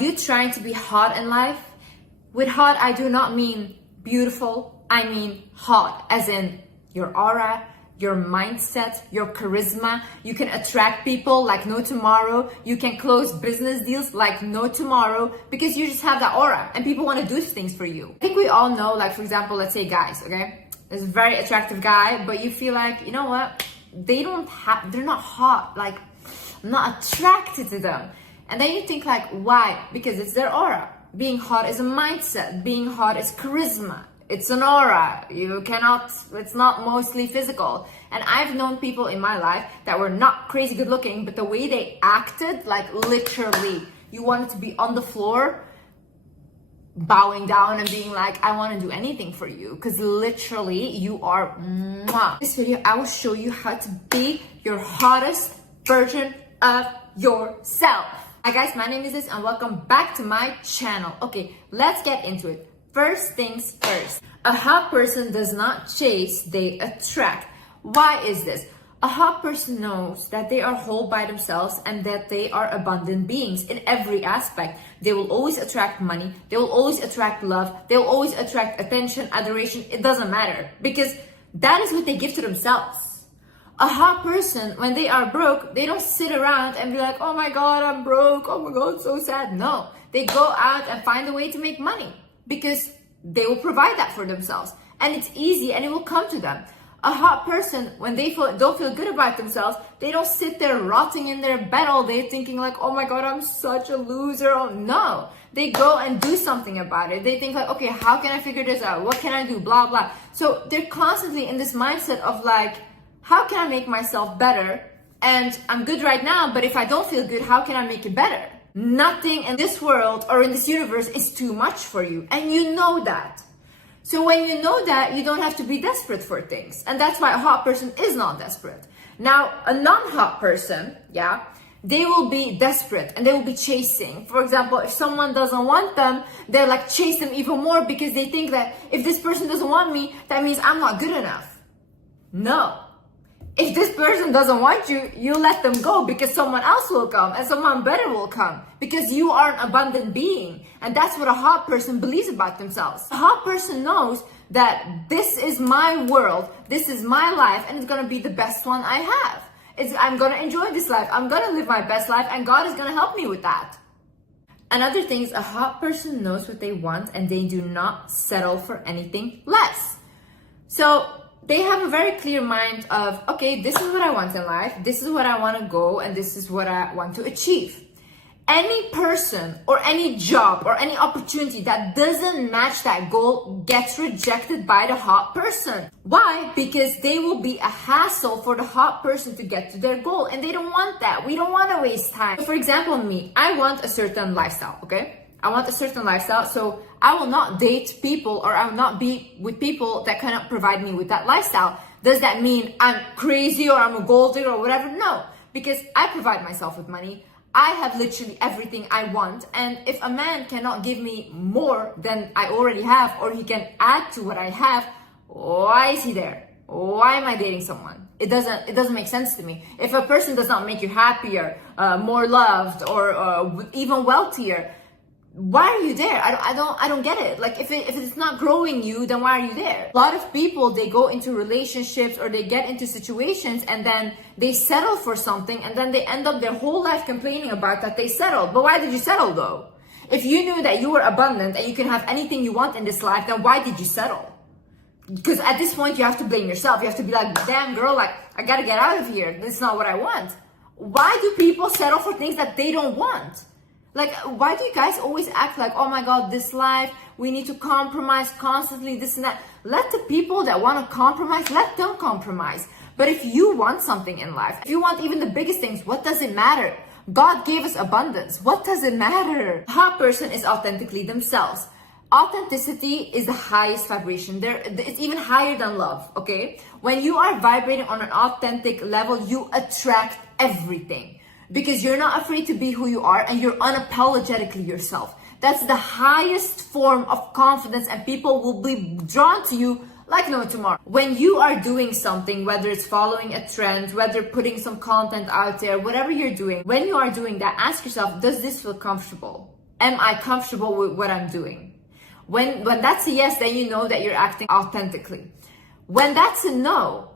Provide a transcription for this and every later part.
You trying to be hot in life? With hot, I do not mean beautiful. I mean hot, as in your aura, your mindset, your charisma. You can attract people like no tomorrow. You can close business deals like no tomorrow because you just have that aura and people want to do things for you. I think we all know, like for example, let's say guys, okay? There's a very attractive guy, but you feel like, you know what? They're not hot. Like, I'm not attracted to them. And then you think like, why? Because it's their aura. Being hot is a mindset. Being hot is charisma. It's an aura. It's not mostly physical. And I've known people in my life that were not crazy good looking, but the way they acted, like literally, you wanted to be on the floor, bowing down and being like, I want to do anything for you. Because literally, you are mwah. This video, I will show you how to be your hottest version of yourself. Hi guys, my name is Liz and welcome back to my channel. Okay, let's get into it. First things first, a hot person does not chase, they attract. Why is this? A hot person knows that they are whole by themselves and that they are abundant beings in every aspect. They will always attract money, they will always attract love, they will always attract attention, adoration, it doesn't matter because that is what they give to themselves. A hot person, when they are broke, they don't sit around and be like, oh my God, I'm broke. Oh my God, so sad. No, they go out and find a way to make money because they will provide that for themselves. And it's easy and it will come to them. A hot person, when they don't feel good about themselves, they don't sit there rotting in their bed all day thinking like, oh my God, I'm such a loser. Oh, no, they go and do something about it. They think like, okay, how can I figure this out? What can I do? Blah, blah. So they're constantly in this mindset of like, how can I make myself better? And I'm good right now, but if I don't feel good, how can I make it better? Nothing in this world or in this universe is too much for you. And you know that. So when you know that, you don't have to be desperate for things. And that's why a hot person is not desperate. Now, a non-hot person, yeah, they will be desperate and they will be chasing. For example, if someone doesn't want them, they'll like chase them even more because they think that if this person doesn't want me, that means I'm not good enough. No. If this person doesn't want you, you let them go because someone else will come and someone better will come because you are an abundant being. And that's what a hot person believes about themselves. A hot person knows that this is my world, this is my life, and it's going to be the best one I have. I'm going to enjoy this life. I'm going to live my best life and God is going to help me with that. Another thing is a hot person knows what they want and they do not settle for anything less. So they have a very clear mind of, okay, this is what I want in life, this is what I want to go, and this is what I want to achieve. Any person or any job or any opportunity that doesn't match that goal gets rejected by the hot person. Why? Because they will be a hassle for the hot person to get to their goal, and they don't want that. We don't want to waste time. So for example, me, I want a certain lifestyle, okay? I want a certain lifestyle, so I will not date people or I will not be with people that cannot provide me with that lifestyle. Does that mean I'm crazy or I'm a gold digger or whatever? No, because I provide myself with money. I have literally everything I want. And if a man cannot give me more than I already have or he can add to what I have, why is he there? Why am I dating someone? It doesn't make sense to me. If a person does not make you happier, more loved, or even wealthier, why are you there? I don't get it. Like if it's not growing you, then why are you there? A lot of people, they go into relationships or they get into situations and then they settle for something and then they end up their whole life complaining about that they settled. But why did you settle though? If you knew that you were abundant and you can have anything you want in this life, then why did you settle? Because at this point you have to blame yourself. You have to be like, damn girl, like I gotta get out of here. This is not what I want. Why do people settle for things that they don't want? Like, why do you guys always act like, oh my God, this life, we need to compromise constantly, this and that. Let the people that want to compromise, let them compromise. But if you want something in life, if you want even the biggest things, what does it matter? God gave us abundance. What does it matter? A hot person is authentically themselves. Authenticity is the highest vibration. It's even higher than love, okay? When you are vibrating on an authentic level, you attract everything. Because you're not afraid to be who you are and you're unapologetically yourself. That's the highest form of confidence and people will be drawn to you like no tomorrow. When you are doing something, whether it's following a trend, whether putting some content out there, whatever you're doing, when you are doing that, ask yourself, does this feel comfortable? Am I comfortable with what I'm doing? When that's a yes, then you know that you're acting authentically. When that's a no,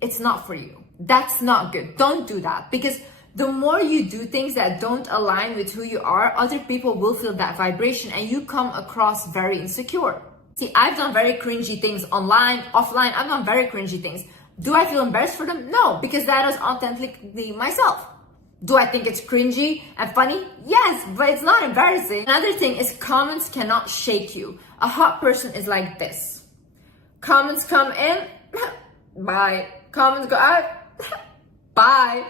it's not for you. That's not good. Don't do that, because the more you do things that don't align with who you are, other people will feel that vibration and you come across very insecure. See, I've done very cringy things online, offline. I've done very cringy things. Do I feel embarrassed for them? No, because that is authentically myself. Do I think it's cringy and funny? Yes, but it's not embarrassing. Another thing is comments cannot shake you. A hot person is like this. Comments come in, bye. Comments go out, bye.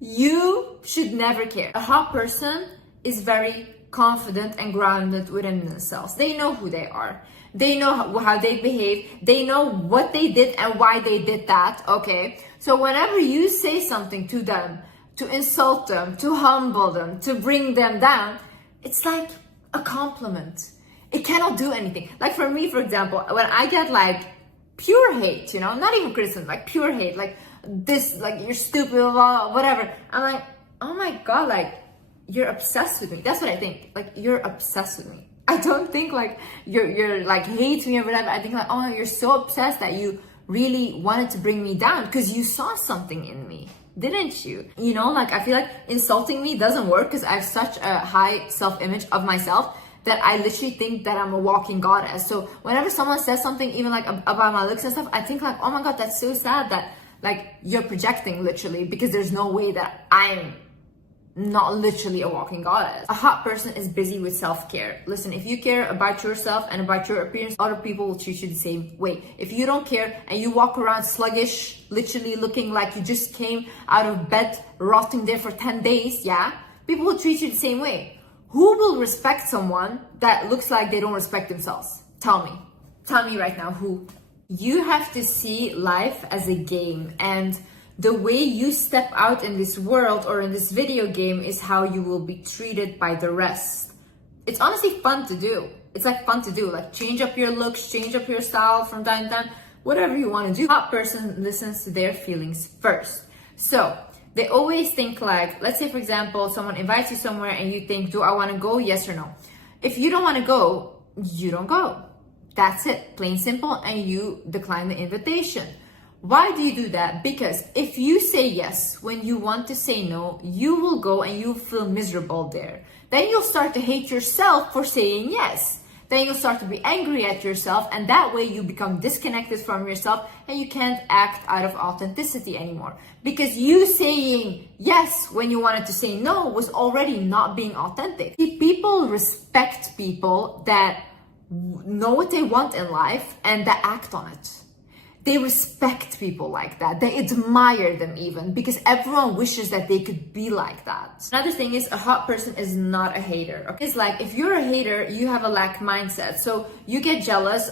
You should never care. A hot person is very confident and grounded within themselves. They know who they are. They know how they behave. They know what they did and why they did that, okay? So whenever you say something to them, to insult them, to humble them, to bring them down, it's like a compliment. It cannot do anything. Like for me, for example, when I get like pure hate, not even criticism, like pure hate, like this, like you're stupid, blah, blah, whatever. I'm like, oh my God, like you're obsessed with me. That's what I think. Like you're obsessed with me. I don't think like you're like hate me or whatever. I think like, oh, you're so obsessed that you really wanted to bring me down because you saw something in me. Didn't you? Like I feel like insulting me doesn't work because I have such a high self-image of myself that I literally think that I'm a walking goddess. So whenever someone says something, even like about my looks and stuff, I think like, oh my God, that's so sad that like you're projecting literally, because there's no way that I'm not literally a walking goddess. A hot person is busy with self-care. Listen, if you care about yourself and about your appearance, other people will treat you the same way. If you don't care and you walk around sluggish, literally looking like you just came out of bed, rotting there for 10 days, yeah, people will treat you the same way. Who will respect someone that looks like they don't respect themselves? Tell me right now, who? You have to see life as a game, and the way you step out in this world or in this video game is how you will be treated by the rest. It's honestly fun to do. It's like fun to do, like change up your looks, change up your style from time to time, whatever you want to do. A hot person listens to their feelings first. So they always think like, let's say for example, someone invites you somewhere and you think, do I want to go? Yes or no? If you don't want to go, you don't go. That's it, plain simple, and you decline the invitation. Why do you do that? Because if you say yes when you want to say no, you will go and you'll feel miserable there. Then you'll start to hate yourself for saying yes. Then you'll start to be angry at yourself, and that way you become disconnected from yourself and you can't act out of authenticity anymore. Because you saying yes when you wanted to say no was already not being authentic. See, people respect people that know what they want in life and that act on it. They respect people like that. They admire them even, because everyone wishes that they could be like that. Another thing is, a hot person is not a hater. Okay? It's like, if you're a hater, you have a lack mindset. So you get jealous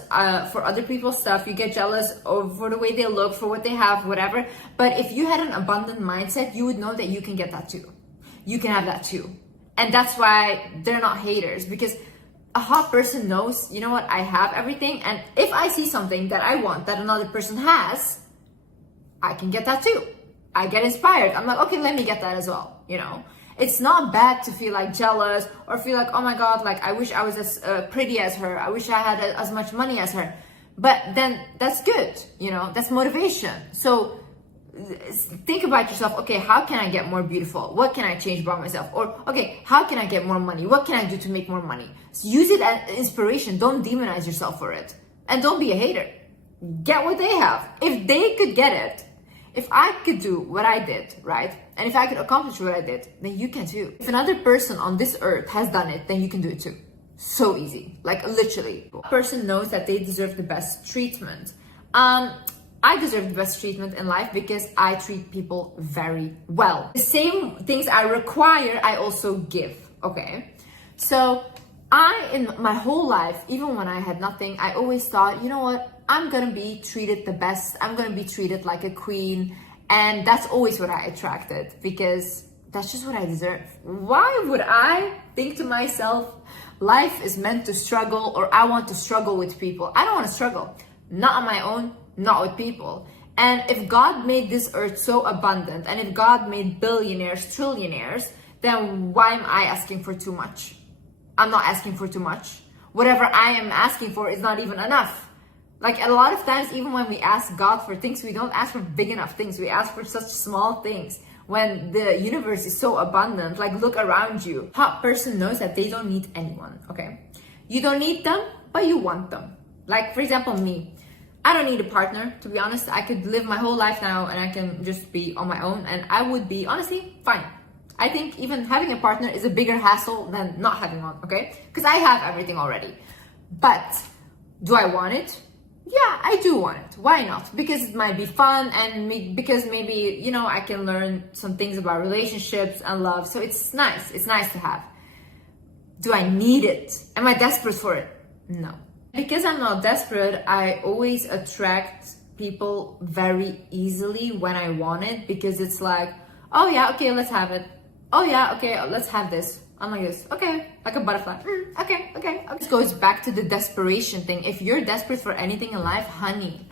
for other people's stuff. You get jealous for the way they look, for what they have, whatever. But if you had an abundant mindset, you would know that you can get that too. You can have that too. And that's why they're not haters, because a hot person knows, you know what, I have everything, and if I see something that I want that another person has, I can get that too. I get inspired. I'm like, okay, let me get that as well, It's not bad to feel like jealous or feel like, oh my God, like I wish I was as pretty as her. I wish I had as much money as her. But then that's good, that's motivation. So think about yourself. Okay, how can I get more beautiful? What can I change about myself? Or okay, how can I get more money? What can I do to make more money? So use it as inspiration. Don't demonize yourself for it, and don't be a hater. Get what they have. If they could get it, if I could do what I did, right, and if I could accomplish what I did, then you can too. If another person on this earth has done it, then you can do it too. So easy, like literally. A person knows that they deserve the best treatment. I deserve the best treatment in life because I treat people very well. The same things I require, I also give, okay? So in my whole life, even when I had nothing, I always thought, you know what? I'm gonna be treated the best. I'm gonna be treated like a queen. And that's always what I attracted, because that's just what I deserve. Why would I think to myself, life is meant to struggle, or I want to struggle with people? I don't want to struggle. Not on my own, not with people. And if God made this earth so abundant, and if God made billionaires, trillionaires, then why am I asking for too much? I'm not asking for too much. Whatever I am asking for is not even enough. Like a lot of times, even when we ask God for things, we don't ask for big enough things. We ask for such small things when the universe is so abundant. Like look around you. Hot person knows that they don't need anyone, okay? You don't need them, but you want them. Like for example, me. I don't need a partner, to be honest. I could live my whole life now and I can just be on my own and I would be, honestly, fine. I think even having a partner is a bigger hassle than not having one, okay? Because I have everything already. But do I want it? Yeah, I do want it. Why not? Because it might be fun and because maybe, you know, I can learn some things about relationships and love. So it's nice. It's nice to have. Do I need it? Am I desperate for it? No. Because I'm not desperate, I always attract people very easily when I want it, because it's like, oh yeah, okay, let's have it. Oh yeah, okay, let's have this. I'm like this, okay, like a butterfly. Okay. This goes back to the desperation thing. If you're desperate for anything in life, honey,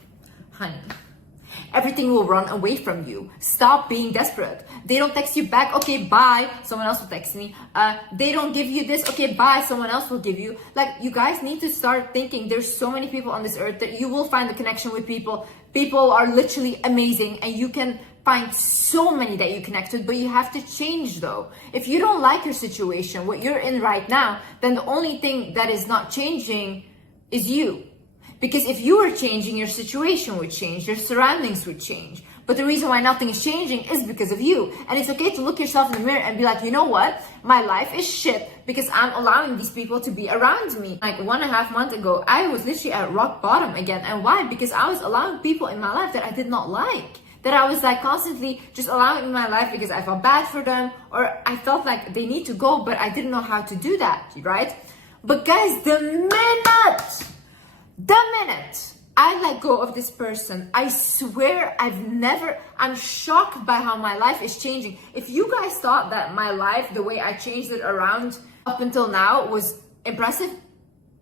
everything will run away from you. Stop being desperate. They don't text you back, okay, bye, someone else will text me. They don't give you this, okay, bye, someone else will give you. Like, you guys need to start thinking there's so many people on this earth that you will find a connection with people. People are literally amazing and you can find so many that you connect with, but you have to change though. If you don't like your situation, what you're in right now, then the only thing that is not changing is you. Because if you were changing, your situation would change, your surroundings would change. But the reason why nothing is changing is because of you. And it's okay to look yourself in the mirror and be like, you know what? My life is shit because I'm allowing these people to be around me. Like 1.5 months ago, I was literally at rock bottom again. And why? Because I was allowing people in my life that I did not like. That I was like constantly just allowing in my life because I felt bad for them or I felt like they need to go, but I didn't know how to do that, right? But guys, the minute I let go of this person, I swear I'm shocked by how my life is changing. If you guys thought that my life, the way I changed it around up until now was impressive,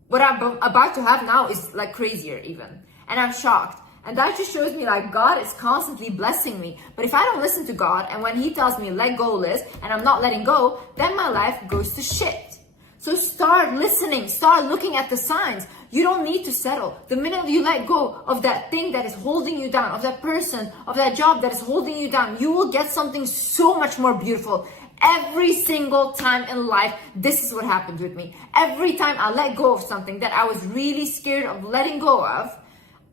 what I'm about to have now is like crazier even. And I'm shocked. And that just shows me like God is constantly blessing me. But if I don't listen to God and when he tells me let go, Liz, and I'm not letting go, then my life goes to shit. So start listening, start looking at the signs. You don't need to settle. The minute you let go of that thing that is holding you down, of that person, of that job that is holding you down, you will get something so much more beautiful. Every single time in life, this is what happened with me. Every time I let go of something that I was really scared of letting go of,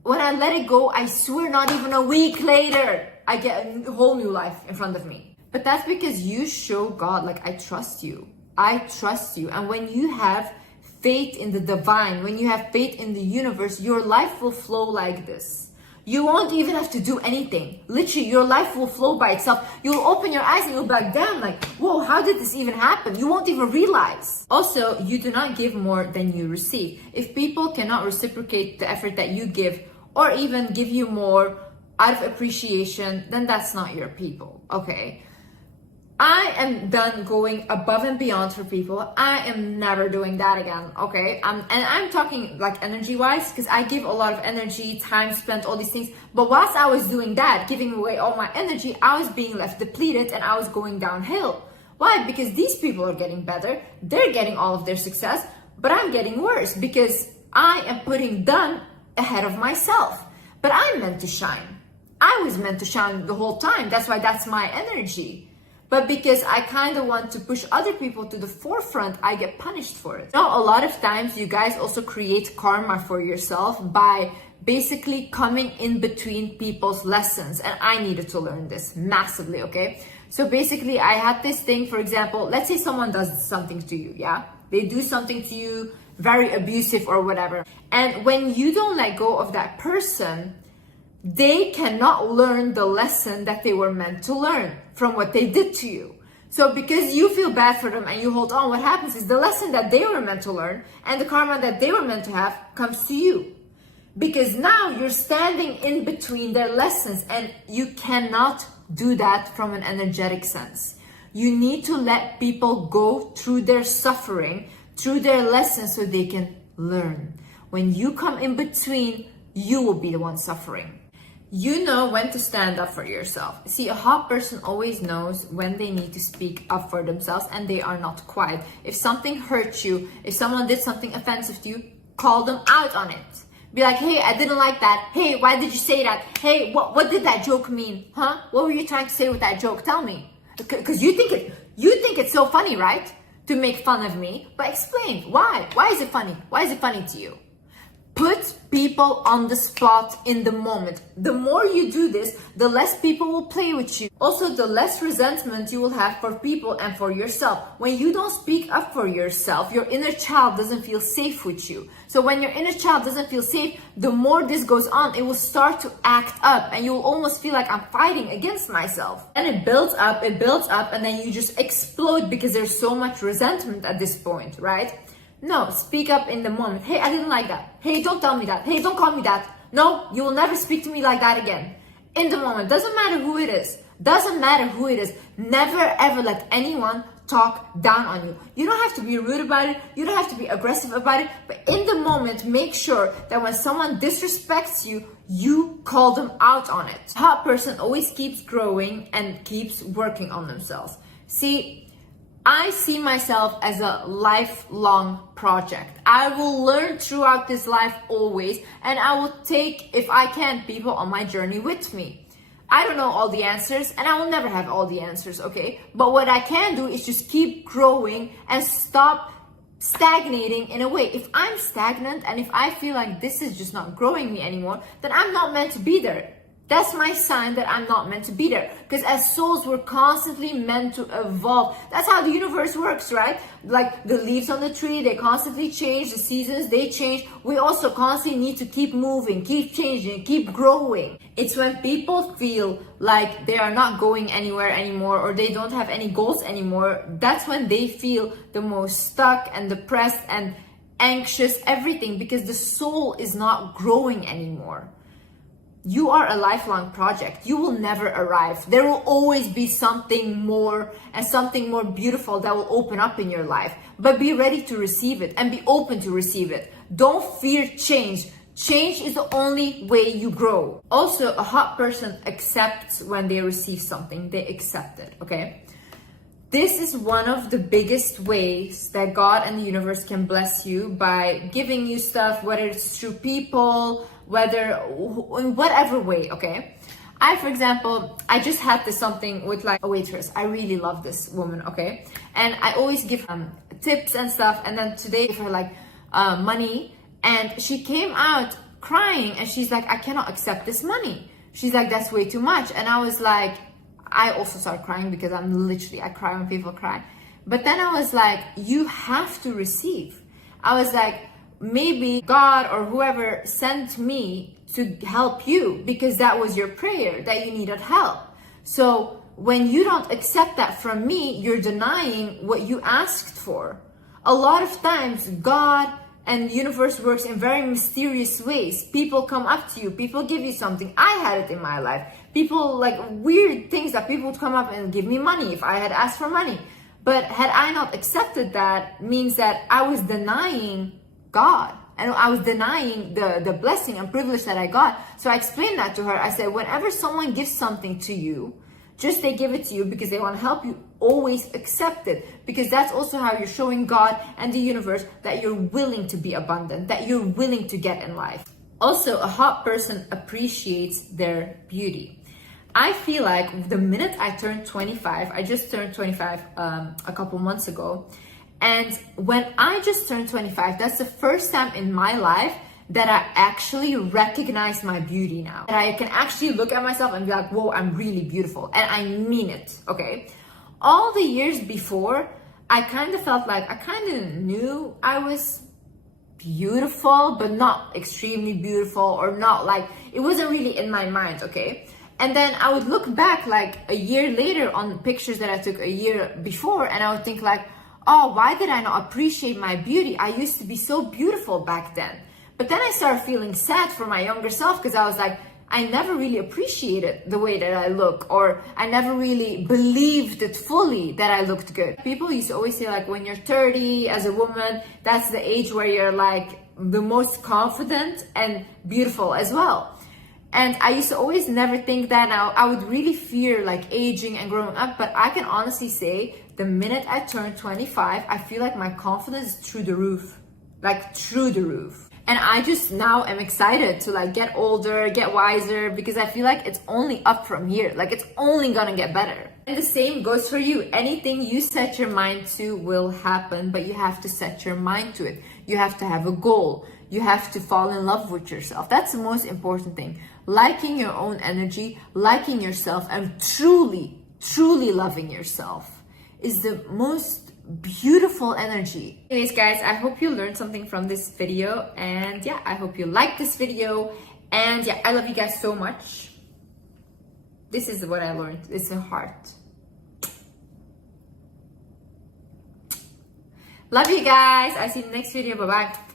when I let it go, I swear not even a week later, I get a whole new life in front of me. But that's because you show God, like, I trust you. I trust you. And when you have faith in the divine, when you have faith in the universe, your life will flow like this. You won't even have to do anything. Literally, your life will flow by itself. You'll open your eyes and you'll be like, damn, like, whoa, how did this even happen? You won't even realize. Also, you do not give more than you receive. If people cannot reciprocate the effort that you give, or even give you more out of appreciation, then that's not your people, okay? I am done going above and beyond for people. I am never doing that again, okay? And I'm talking like energy-wise, because I give a lot of energy, time spent, all these things. But whilst I was doing that, giving away all my energy, I was being left depleted and I was going downhill. Why? Because these people are getting better. They're getting all of their success, but I'm getting worse because I am putting done ahead of myself. But I'm meant to shine. I was meant to shine the whole time. That's why that's my energy. But because I kind of want to push other people to the forefront, I get punished for it. Now, a lot of times you guys also create karma for yourself by basically coming in between people's lessons. And I needed to learn this massively, okay? So basically I had this thing, for example, let's say someone does something to you, yeah? They do something to you, very abusive or whatever. And when you don't let go of that person, they cannot learn the lesson that they were meant to learn from what they did to you. So because you feel bad for them and you hold on, what happens is the lesson that they were meant to learn and the karma that they were meant to have comes to you. Because now you're standing in between their lessons and you cannot do that from an energetic sense. You need to let people go through their suffering, through their lessons so they can learn. When you come in between, you will be the one suffering. You know when to stand up for yourself. See, a hot person always knows when they need to speak up for themselves and they are not quiet. If something hurts you, if someone did something offensive to you, call them out on it. Be like, hey, I didn't like that. Hey, why did you say that? Hey, what did that joke mean? Huh? What were you trying to say with that joke? Tell me. Because you think it's so funny, right? To make fun of me. But explain, why? Why is it funny? Why is it funny to you? Put people on the spot in the moment. The more you do this, the less people will play with you. Also, the less resentment you will have for people and for yourself. When you don't speak up for yourself, your inner child doesn't feel safe with you. So when your inner child doesn't feel safe, the more this goes on, it will start to act up and you will almost feel like I'm fighting against myself. And it builds up, and then you just explode because there's so much resentment at this point, right? No, speak up in the moment. Hey, I didn't like that. Hey, don't tell me that. Hey, don't call me that. No, you will never speak to me like that again. In the moment. Doesn't matter who it is. Doesn't matter who it is. Never ever let anyone talk down on you. You don't have to be rude about it. You don't have to be aggressive about it. But in the moment, make sure that when someone disrespects you, you call them out on it. A hot person always keeps growing and keeps working on themselves. See, I see myself as a lifelong project. I will learn throughout this life always, and I will take, if I can, people on my journey with me. I don't know all the answers, and I will never have all the answers, okay? But what I can do is just keep growing and stop stagnating in a way. If I'm stagnant and if I feel like this is just not growing me anymore, then I'm not meant to be there. That's my sign that I'm not meant to be there. Because as souls, we're constantly meant to evolve. That's how the universe works, right? Like the leaves on the tree, they constantly change. The seasons, they change. We also constantly need to keep moving, keep changing, keep growing. It's when people feel like they are not going anywhere anymore or they don't have any goals anymore, that's when they feel the most stuck and depressed and anxious, everything, because the soul is not growing anymore. You are a lifelong project. You will never arrive. There will always be something more and something more beautiful that will open up in your life. But be ready to receive it and be open to receive it. Don't fear change. Change is the only way you grow. Also, a hot person accepts when they receive something. They accept it, okay? This is one of the biggest ways that God and the universe can bless you, by giving you stuff, whether it's through people, whether in whatever way, okay? For example, I just had this something with like a waitress. I really love this woman, okay? And I always give her tips and stuff. And then today I gave her like money, and she came out crying and she's like, I cannot accept this money. She's like, that's way too much. And I was like, I also started crying because I cry when people cry. But then I was like, you have to receive. I was like, maybe God or whoever sent me to help you because that was your prayer, that you needed help. So when you don't accept that from me, you're denying what you asked for. A lot of times, God and the universe works in very mysterious ways. People come up to you, people give you something. I had it in my life. People, like weird things that people would come up and give me money if I had asked for money. But had I not accepted that, means that I was denying God. And I was denying the blessing and privilege that I got. So I explained that to her. I said, whenever someone gives something to you, just they give it to you because they want to help you, always accept it. Because that's also how you're showing God and the universe that you're willing to be abundant, that you're willing to get in life. Also, a hot person appreciates their beauty. I feel like the minute I turned 25, I just turned 25 a couple months ago. And when I just turned 25, that's the first time in my life that I actually recognize my beauty now. And I can actually look at myself and be like, whoa, I'm really beautiful. And I mean it, okay? All the years before, I kind of felt like I kind of knew I was beautiful, but not extremely beautiful, or not like, it wasn't really in my mind, okay? And then I would look back like a year later on pictures that I took a year before, and I would think like, oh, why did I not appreciate my beauty? I used to be so beautiful back then. But then I started feeling sad for my younger self because I was like, I never really appreciated the way that I look, or I never really believed it fully that I looked good. People used to always say like, when you're 30 as a woman, that's the age where you're like the most confident and beautiful as well. And I used to always never think that. Now I would really fear like aging and growing up, but I can honestly say the minute I turned 25, I feel like my confidence is through the roof, like through the roof. And I just now am excited to like get older, get wiser, because I feel like it's only up from here. Like it's only gonna get better. And the same goes for you. Anything you set your mind to will happen, but you have to set your mind to it. You have to have a goal. You have to fall in love with yourself. That's the most important thing. Liking your own energy, liking yourself, and truly, truly loving yourself is the most beautiful energy. Anyways, guys, I hope you learned something from this video. And yeah, I hope you liked this video. And yeah, I love you guys so much. This is what I learned. It's a heart. Love you guys. I see you in the next video. Bye-bye.